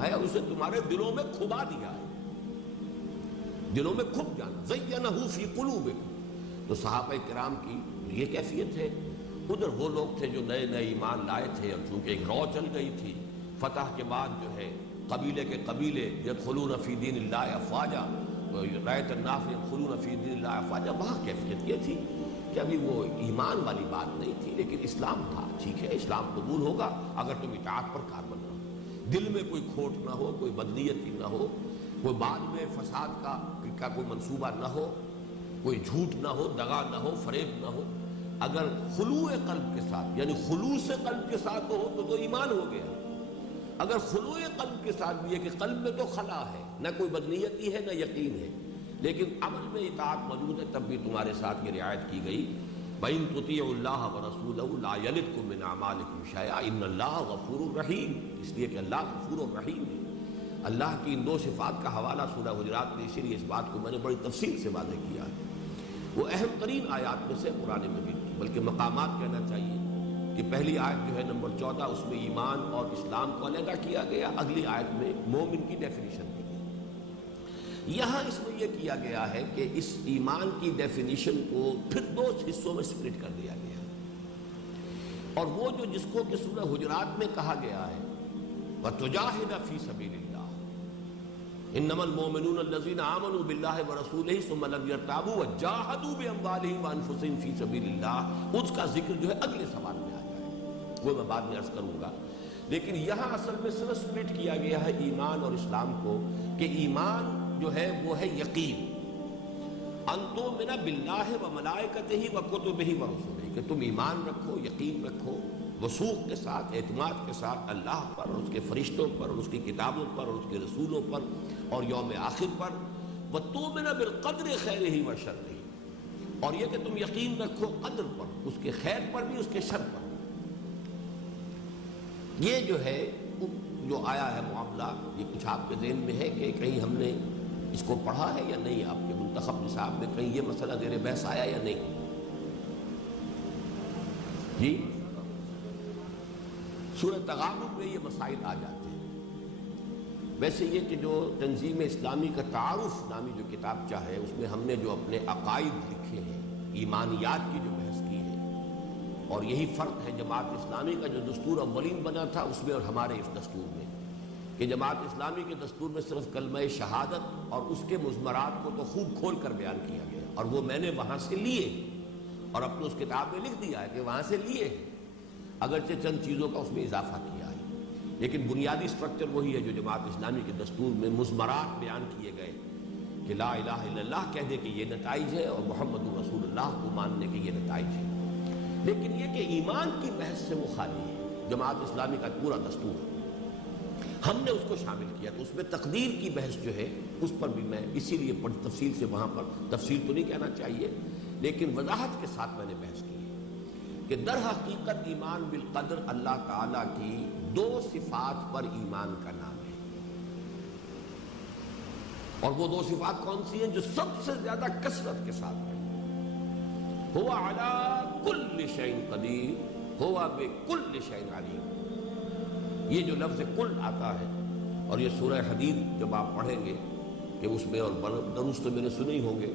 ہے اور اسے تمہارے دلوں میں کھبا دیا ہے، دلوں میں کھب جانا، زینہ فی قلوبکم۔ تو صحابہ کرام کی یہ کیفیت ہے۔ ادھر وہ لوگ تھے جو نئے نئے ایمان لائے تھے، اور چونکہ ایک رو چل گئی تھی فتح کے بعد جو ہے قبیلے کے قبیلے یدخلون فی دین اللہ افواجا، رایت الناس یدخلون فی دین اللہ افواجا، وہاں کیفیت یہ تھی کہ ابھی وہ ایمان والی بات نہیں تھی لیکن اسلام تھا۔ ٹھیک ہے، اسلام قبول ہوگا اگر تم اطاعت پر کاربند رہو، دل میں کوئی کھوٹ نہ ہو، کوئی بدنیتی نہ ہو، کوئی بعد میں فساد کا کوئی منصوبہ نہ ہو، کوئی جھوٹ نہ ہو، دغا نہ ہو، فریب نہ ہو۔ اگر خلوع قلب کے ساتھ یعنی خلوص قلب کے ساتھ ہو تو ایمان ہو گیا۔ اگر خلوع قلب کے ساتھ بھی ہے کہ قلب میں تو خلا ہے، نہ کوئی بدنیتی ہے نہ یقین ہے، لیکن عمل میں اطاعت موجود ہے، تب بھی تمہارے ساتھ یہ رعایت کی گئی وَإِن تُطِيعُوا اللَّهَ وَرَسُولَهُ لَا يَلِدْكُم مِّنْ أَعْمَالِكُمْ شَيْئًا إِنَّ اللَّهَ غَفُورٌ رَحِيمٌ، اس لیے کہ اللہ غفور الرحیم ہے۔ اللہ کی ان دو صفات کا حوالہ سورہ حجرات میں، اسی لیے اس بات کو میں نے بڑی تفصیل سے واضح کیا ہے۔ وہ اہم ترین آیات میں سے قرآن مجید کی، بلکہ مقامات کہنا چاہیے کہ پہلی آیت جو ہے نمبر 14 اس میں ایمان اور اسلام کو علیحدہ کیا گیا، اگلی آیت میں مومن کی ڈیفینیشن دی گئی۔ یہاں اس میں یہ کیا گیا ہے کہ اس ایمان کی ڈیفینیشن کو پھر دو حصوں میں سپلٹ کر دیا گیا، اور وہ جو جس کو کہ سورہ حجرات میں کہا گیا ہے وَتُجَاهِدَ فِي سَبِيلِ اللَّهِ إِنَّمَا الْمُؤْمِنُونَ الَّذِينَ آمَنُوا بِاللَّهِ وَرَسُولِهِ ثُمَّ لَمْ يَرْتَابُوا وَجَاهَدُوا بِأَمْوَالِهِمْ وَأَنفُسِهِمْ فِي سَبِيلِ اللَّهِ، اس کا ذکر جو ہے اگلے سوال میں آ جائے گا، وہ میں بعد میں عرض کروں گا۔ لیکن یہاں اصل میں صرف سپلٹ کیا گیا ہے ایمان اور اسلام کو، کہ ایمان جو ہے وہ ہے یقین، ان تؤمن باللہ وملائکتہ وکتبہ ورسلہ، کہ تم ایمان رکھو، یقین رکھو وثوق کے ساتھ، اعتماد کے ساتھ اللہ پر اور اس کے فرشتوں پر اور اس کی کتابوں پر اور اس کے رسولوں پر اور یوم آخر پر، وتؤمن بالقدر خیرہ وشرہ، اور یہ کہ تم یقین رکھو قدر پر، اس کے خیر پر بھی اس کے شر پر۔ یہ جو ہے جو آیا ہے معاملہ، یہ کچھ آپ کے ذہن میں ہے کہ کہیں ہم نے اس کو پڑھا ہے یا نہیں؟ آپ کے منتخب نصاب میں کہیں یہ مسئلہ زیر بحث آیا یا نہیں؟ جی، سورہ تغابن میں یہ مسائل آ جاتے ہیں۔ ویسے یہ کہ جو تنظیم اسلامی کا تعارف نامی جو کتاب چاہے، اس میں ہم نے جو اپنے عقائد لکھے ہیں، ایمانیات کی جو بحث کی ہے، اور یہی فرق ہے جماعت اسلامی کا جو دستور اولین بنا تھا اس میں اور ہمارے اس دستور میں، کہ جماعت اسلامی کے دستور میں صرف کلمہ شہادت اور اس کے مضمرات کو تو خوب کھول کر بیان کیا گیا، اور وہ میں نے وہاں سے لیے اور اپنے اس کتاب میں لکھ دیا ہے کہ وہاں سے لیے ہیں، اگرچہ چند چیزوں کا اس میں اضافہ کیا ہے، لیکن بنیادی سٹرکچر وہی ہے جو جماعت اسلامی کے دستور میں مضمرات بیان کیے گئے، کہ لا الہ الا اللہ کہنے کے یہ نتائج ہے اور محمد رسول اللہ کو ماننے کے یہ نتائج ہے۔ لیکن یہ کہ ایمان کی بحث سے وہ خالی ہے جماعت اسلامی کا پورا دستور، ہم نے اس کو شامل کیا، تو اس میں تقدیر کی بحث جو ہے اس پر بھی میں اسی لیے تفصیل سے وہاں پر تفصیل تو نہیں کہنا چاہیے لیکن وضاحت کے ساتھ میں نے بحث کی ہے کہ در حقیقت ایمان بالقدر اللہ تعالیٰ کی دو صفات پر ایمان کا نام ہے، اور وہ دو صفات کون سی ہیں جو سب سے زیادہ کثرت کے ساتھ ہے؟ هو على كل شيء قدیر هو بكل شيء علیم۔ یہ جو لفظ کل آتا ہے، اور یہ سورہ حدید جب آپ پڑھیں گے کہ اس میں، اور درست تو میں نے سنے ہی ہوں گے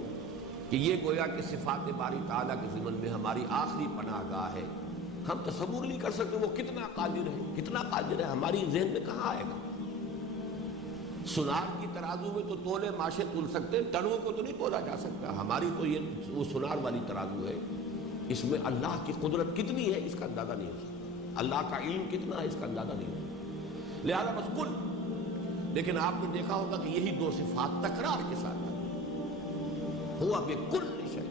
کہ یہ گویا کہ صفات باری تعالیٰ کے ضمن میں ہماری آخری پناہ گاہ ہے۔ ہم تصور نہیں کر سکتے وہ کتنا قادر ہے، کتنا قادر ہے، ہماری ذہن میں کہاں آئے گا؟ سنار کی ترازو میں تو تولے ماشے تول سکتے ہیں، ٹنوں کو تو نہیں تولا جا سکتا، ہماری تو یہ وہ سنار والی ترازو ہے، اس میں اللہ کی قدرت کتنی ہے اس کا اندازہ نہیں ہو سکتا، اللہ کا علم کتنا ہے اس کا اندازہ نہیں ہو سکتا، لہذا بس کل۔ لیکن آپ نے دیکھا ہوگا کہ یہی دو صفات تکرار کے ساتھ ہوا بکل شیء،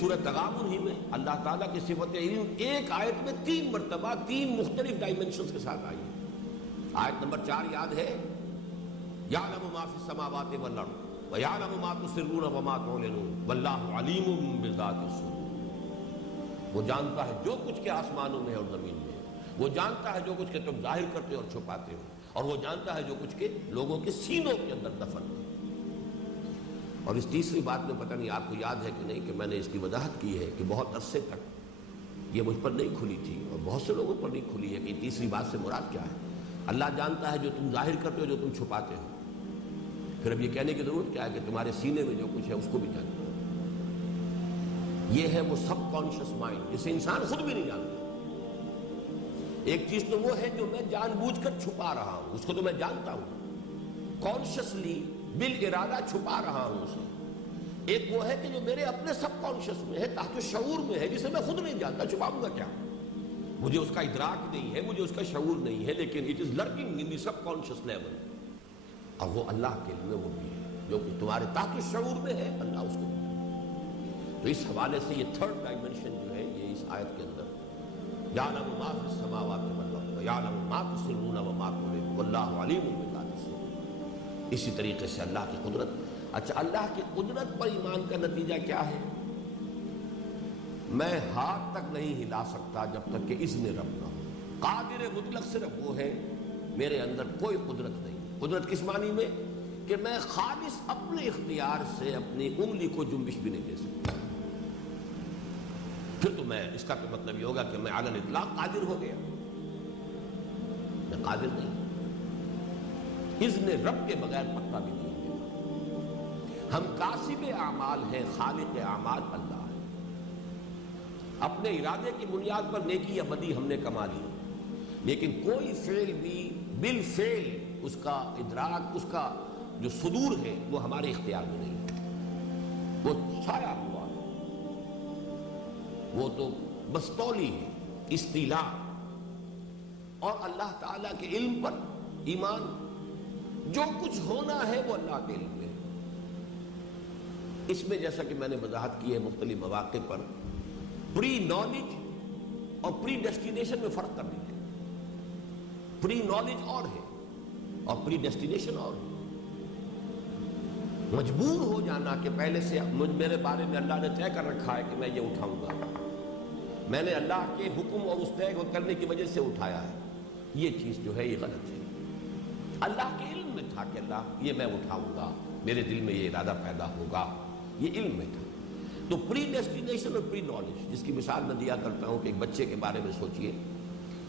سورہ تغابن ہی میں اللہ تعالیٰ کی صفت علم ایک آیت میں 3 مرتبہ 3 مختلف ڈائمنشنز کے ساتھ آئی ہے۔ آیت نمبر 4 یاد ہے، یعلم ما فی السماوات والارض ویعلم ما تسرون وما تعلنون واللہ علیم بذات الصدور۔ وہ جانتا ہے جو کچھ کے آسمانوں میں ہے اور زمین میں ہے، وہ جانتا ہے جو کچھ کے تم ظاہر کرتے اور چھپاتے ہو، اور وہ جانتا ہے جو کچھ کے لوگوں کے سینوں کے اندر دفن ہے۔ اور اس تیسری بات میں پتہ نہیں آپ کو یاد ہے کہ نہیں کہ میں نے اس کی وضاحت کی ہے کہ بہت عرصے تک یہ مجھ پر نہیں کھلی تھی اور بہت سے لوگوں پر نہیں کھلی ہے کہ تیسری بات سے مراد کیا ہے۔ اللہ جانتا ہے جو تم ظاہر کرتے ہو، جو تم چھپاتے ہو. پھر اب یہ کہنے کی ضرورت کیا ہے کہ تمہارے سینے میں جو کچھ ہے اس کو بھی جانتے ہو. یہ ہے وہ سب کانشیس مائنڈ جسے انسان خود بھی نہیں جانتا. ایک چیز تو وہ ہے جو میں جان بوجھ کر چھپا رہا ہوں، اس کو تو میں جانتا ہوں، کانشیسلی بالارادہ چھپا رہا ہوں اسے. ایک وہ ہے کہ جو میرے اپنے سب کانشیس میں ہے، تحت شعور میں ہے، جسے میں خود نہیں جانتا. چھپاؤں گا کیا؟ مجھے اس کا ادراک نہیں ہے، مجھے اس کا شعور نہیں ہے، لیکن it is lurking in the sub conscious level. اور وہ اللہ کے علم میں وہ بھی ہے جو کہ تمہارے تحت شعور میں ہے، اللہ اس کو. تو اس حوالے سے یہ تھرڈ ڈائمنشن جو ہے یہ اس آیت کے اندر یعلم ما فی السماوات والارض یعلم ما تسرون وما تعلنون واللہ علیم بذات الصدور. اسی طریقے سے اللہ کی قدرت. اچھا، اللہ کی قدرت پر ایمان کا نتیجہ کیا ہے؟ میں ہاتھ تک نہیں ہلا سکتا جب تک کہ اذن رب نہ ہو. قادر مطلق صرف وہ ہے، میرے اندر کوئی قدرت نہیں. قدرت کس معنی میں؟ کہ میں خالص اپنے اختیار سے اپنی انگلی کو جنبش بھی نہیں دے سکتا. پھر تو میں اس کا تو مطلب یہ ہوگا کہ میں علی الاطلاق قادر ہو گیا. میں قادر نہیں. اذن رب کے بغیر پتہ بھی نہیں ہے. ہم کاسب اعمال ہیں، خالق اعمال اللہ ہے. اپنے ارادے کی بنیاد پر نیکی یا بدی ہم نے کما لی، لیکن کوئی فعل بھی بالفعل اس کا ادراک، اس کا جو صدور ہے وہ ہمارے اختیار میں نہیں ہے. وہ چھایا ہوا ہے، وہ تو بستولی ہے، استیلاء. اور اللہ تعالیٰ کے علم پر ایمان، جو کچھ ہونا ہے وہ اللہ کے علم میں. اس میں جیسا کہ میں نے وضاحت کی ہے مختلف مواقع پر، پری نالج اور پری ڈیسٹینیشن میں فرق کر دیجیے. پری نالج اور ہے اور پری ڈیسٹینیشن اور ہے. مجبور ہو جانا کہ پہلے سے میرے بارے میں اللہ نے طے کر رکھا ہے کہ میں یہ اٹھاؤں گا، میں نے اللہ کے حکم اور اس طے کرنے کی وجہ سے اٹھایا ہے، یہ چیز جو ہے یہ غلط ہے. اللہ کے علم میں تھا کہ اللہ یہ میں اٹھاؤں گا، میرے دل میں یہ ارادہ پیدا ہوگا، یہ علم میں تھا. تو پری ڈیسٹینیشن اور پری نالج، جس کی مثال میں دیا کرتا ہوں کہ ایک بچے کے بارے میں سوچئے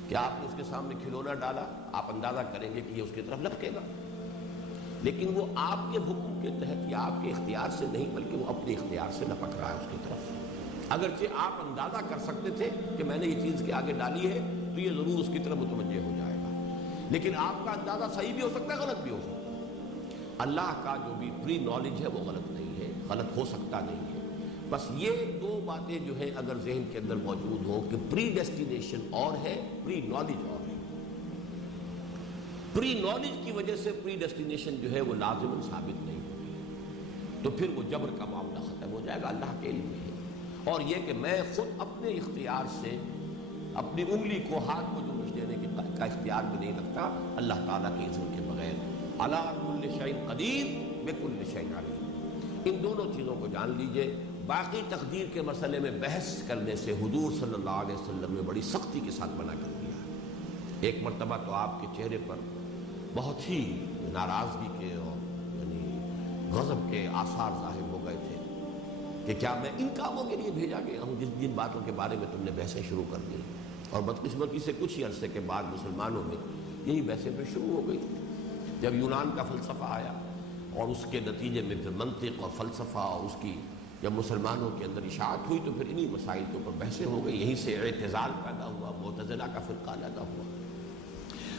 کہ آپ نے اس کے سامنے کھلونا ڈالا، آپ اندازہ کریں گے کہ یہ اس کی طرف لپکے گا، لیکن وہ آپ کے حکم کے تحت یا آپ کے اختیار سے نہیں بلکہ وہ اپنے اختیار سے لپک رہا ہے اس کی طرف. اگرچہ آپ اندازہ کر سکتے تھے کہ میں نے یہ چیز کے آگے ڈالی ہے تو یہ ضرور اس کی طرف متوجہ ہو جائے گا، لیکن آپ کا اندازہ صحیح بھی ہو سکتا ہے، غلط بھی ہو سکتا ہے. اللہ کا جو بھی پری نالج ہے وہ غلط نہیں ہے، غلط ہو سکتا نہیں ہے. بس یہ دو باتیں جو ہے اگر ذہن کے اندر موجود ہوں کہ پری ڈیسٹینیشن اور ہے، پری نالج اور ہے. پری نالج کی وجہ سے پری ڈیسٹینیشن جو ہے وہ لازماً ثابت نہیں ہوگی، تو پھر وہ جبر کا معاملہ ختم ہو جائے گا. اللہ کے علم میں ہے. اور یہ کہ میں خود اپنے اختیار سے اپنی انگلی کو ہاتھ کو جنبش دینے کا اختیار بھی نہیں رکھتا اللہ تعالیٰ کے اذن کے بغیر. علی کل شیء قدیر بکل شیء علیم. ان دونوں چیزوں کو جان لیجئے. باقی تقدیر کے مسئلے میں بحث کرنے سے حضور صلی اللہ علیہ وسلم نے بڑی سختی کے ساتھ منع کر دیا. ایک مرتبہ تو آپ کے چہرے پر بہت ہی ناراضگی کے اور یعنی غضب کے آثار ظاہر ہو گئے تھے کہ کیا میں ان کاموں کے لیے بھیجا گیا ہوں جن باتوں کے بارے میں تم نے بحثیں شروع کر دی. اور بدقسمتی سے کچھ ہی عرصے کے بعد مسلمانوں میں یہی بحثیں پھر شروع ہو گئی. جب یونان کا فلسفہ آیا اور اس کے نتیجے میں پھر منطق اور فلسفہ اور اس کی جب مسلمانوں کے اندر اشاعت ہوئی تو پھر انہی مسائل کے اوپر بحثیں ہو گئی. یہیں سے اعتزال پیدا ہوا، معتزلہ کا فرقہ پیدا ہوا.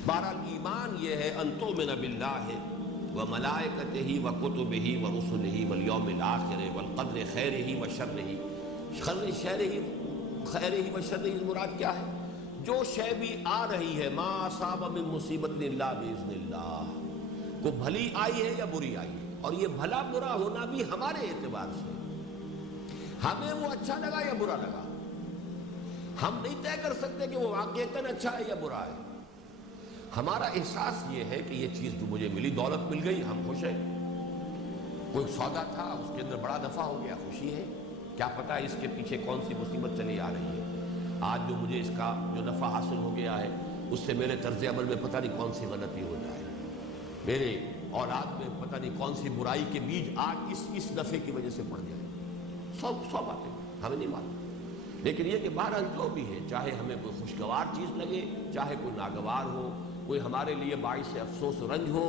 بہرحال ایمان یہ ہے ان تؤمن باللہ وملائکتہ وکتبہ ورسلہ والیوم الآخر والقدر خیرہ وشرہ. مراد کیا ہے؟ جو شے بھی آ رہی ہے، ما اصاب من مصیبت الا باذن اللہ، کو بھلی آئی ہے یا بری آئی ہے، اور یہ بھلا برا ہونا بھی ہمارے اعتبار سے، ہمیں وہ اچھا لگا یا برا لگا. ہم نہیں طے کر سکتے کہ وہ واقعتاً اچھا ہے یا برا ہے. ہمارا احساس یہ ہے کہ یہ چیز جو مجھے ملی، دولت مل گئی، ہم خوش ہیں. کوئی سودا تھا، اس کے اندر بڑا نفع ہو گیا، خوشی ہے. کیا پتہ اس کے پیچھے کون سی مصیبت چلی آ رہی ہے. آج جو مجھے اس کا جو نفع حاصل ہو گیا ہے اس سے میرے طرز عمل میں پتہ نہیں کون سی غلطی ہو جائے، میرے اولاد میں پتہ نہیں کون سی برائی کے بیج آج اس نفع کی وجہ سے پڑ جائے. سو باتیں ہمیں نہیں معلوم. لیکن یہ کہ بہرحال جو بھی ہے، چاہے ہمیں کوئی خوشگوار چیز لگے، چاہے کوئی ناگوار ہو، کوئی ہمارے لیے باعث افسوس و رنج ہو